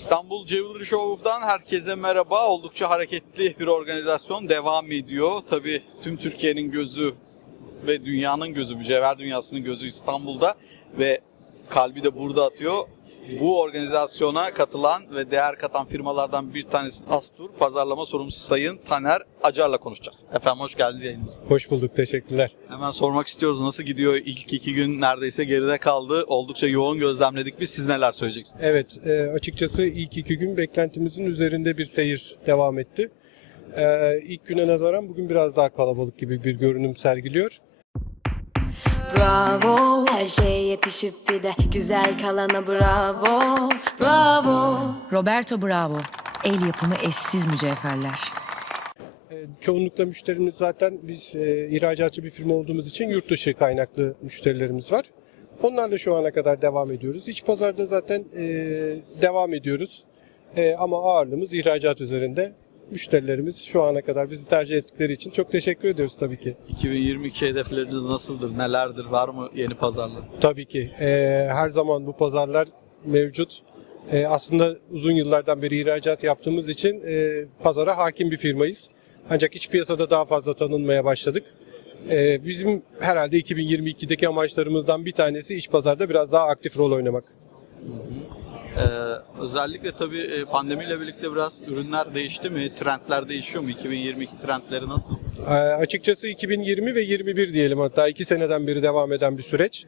İstanbul Jewelry Show'dan herkese merhaba. Oldukça hareketli bir organizasyon devam ediyor. Tabii tüm Türkiye'nin gözü ve dünyanın gözü, mücevher dünyasının gözü İstanbul'da ve kalbi de burada atıyor. Bu organizasyona katılan ve değer katan firmalardan bir tanesi Astur Pazarlama Sorumlusu Sayın Taner Acar'la konuşacağız. Efendim hoş geldiniz yayınımıza. Hoş bulduk, teşekkürler. Hemen sormak istiyoruz nasıl gidiyor? İlk iki gün neredeyse geride kaldı. Oldukça yoğun gözlemledik biz. Siz neler söyleyeceksiniz? Evet, e, açıkçası ilk iki gün beklentimizin üzerinde bir seyir devam etti. E, ilk güne nazaran bugün biraz daha kalabalık gibi bir görünüm sergiliyor. Bravo her şey yetişip bir de güzel kalana bravo Bravo Roberto Bravo. El yapımı eşsiz mücevherler. E, çoğunlukla müşterimiz zaten biz e, ihracatçı bir firma olduğumuz için yurt dışı kaynaklı müşterilerimiz var. Onlarla şu ana kadar devam ediyoruz. İç pazarda zaten e, devam ediyoruz. E, ama ağırlığımız ihracat üzerinde. Müşterilerimiz şu ana kadar bizi tercih ettikleri için çok teşekkür ediyoruz tabii ki. 2022 hedefleriniz nasıldır? Nelerdir? Var mı yeni pazarlar? Tabii ki. Ee, her zaman bu pazarlar mevcut. Ee, aslında uzun yıllardan beri ihracat yaptığımız için e, pazara hakim bir firmayız. Ancak iç piyasada daha fazla tanınmaya başladık. Ee, bizim herhalde 2022'deki amaçlarımızdan bir tanesi iç pazarda biraz daha aktif rol oynamak. Ee, özellikle tabii e, pandemiyle birlikte biraz ürünler değişti mi? Trendler değişiyor mu? 2022 trendleri nasıl? Ee, açıkçası 2020 ve 21 diyelim hatta iki seneden beri devam eden bir süreç.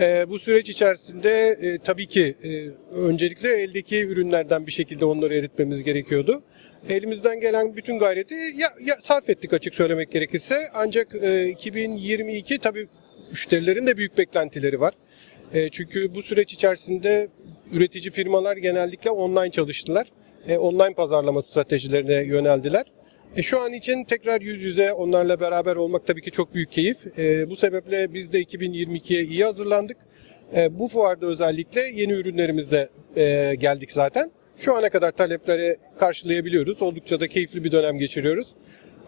Ee, bu süreç içerisinde e, tabii ki e, öncelikle eldeki ürünlerden bir şekilde onları eritmemiz gerekiyordu. Elimizden gelen bütün gayreti ya, ya sarf ettik açık söylemek gerekirse. Ancak e, 2022 tabii müşterilerin de büyük beklentileri var. E, çünkü bu süreç içerisinde üretici firmalar genellikle online çalıştılar. E, online pazarlama stratejilerine yöneldiler. E, şu an için tekrar yüz yüze onlarla beraber olmak tabii ki çok büyük keyif. E, bu sebeple biz de 2022'ye iyi hazırlandık. E, bu fuarda özellikle yeni ürünlerimizle e, geldik zaten. Şu ana kadar talepleri karşılayabiliyoruz. Oldukça da keyifli bir dönem geçiriyoruz.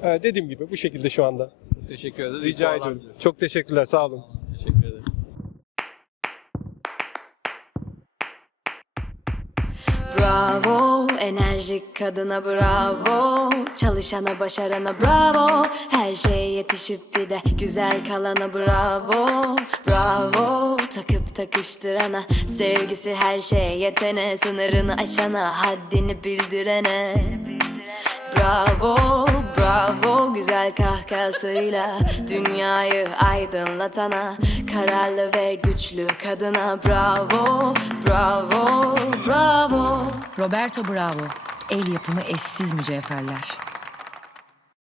E, dediğim gibi bu şekilde şu anda. Teşekkür ederiz. Rica ediyorum. Çok teşekkürler. Sağ olun. Teşekkür ederim. Bravo enerjik kadına bravo Çalışana başarana bravo Her şeye yetişip bir de güzel kalana bravo Bravo takıp takıştırana Sevgisi her şeye yetene Sınırını aşana haddini bildirene. Bravo, bravo güzel kahkahasıyla Dünyayı aydınlatana Kararlı ve güçlü kadına. Bravo, bravo, bravo Roberto Bravo. El yapımı eşsiz mücevherler.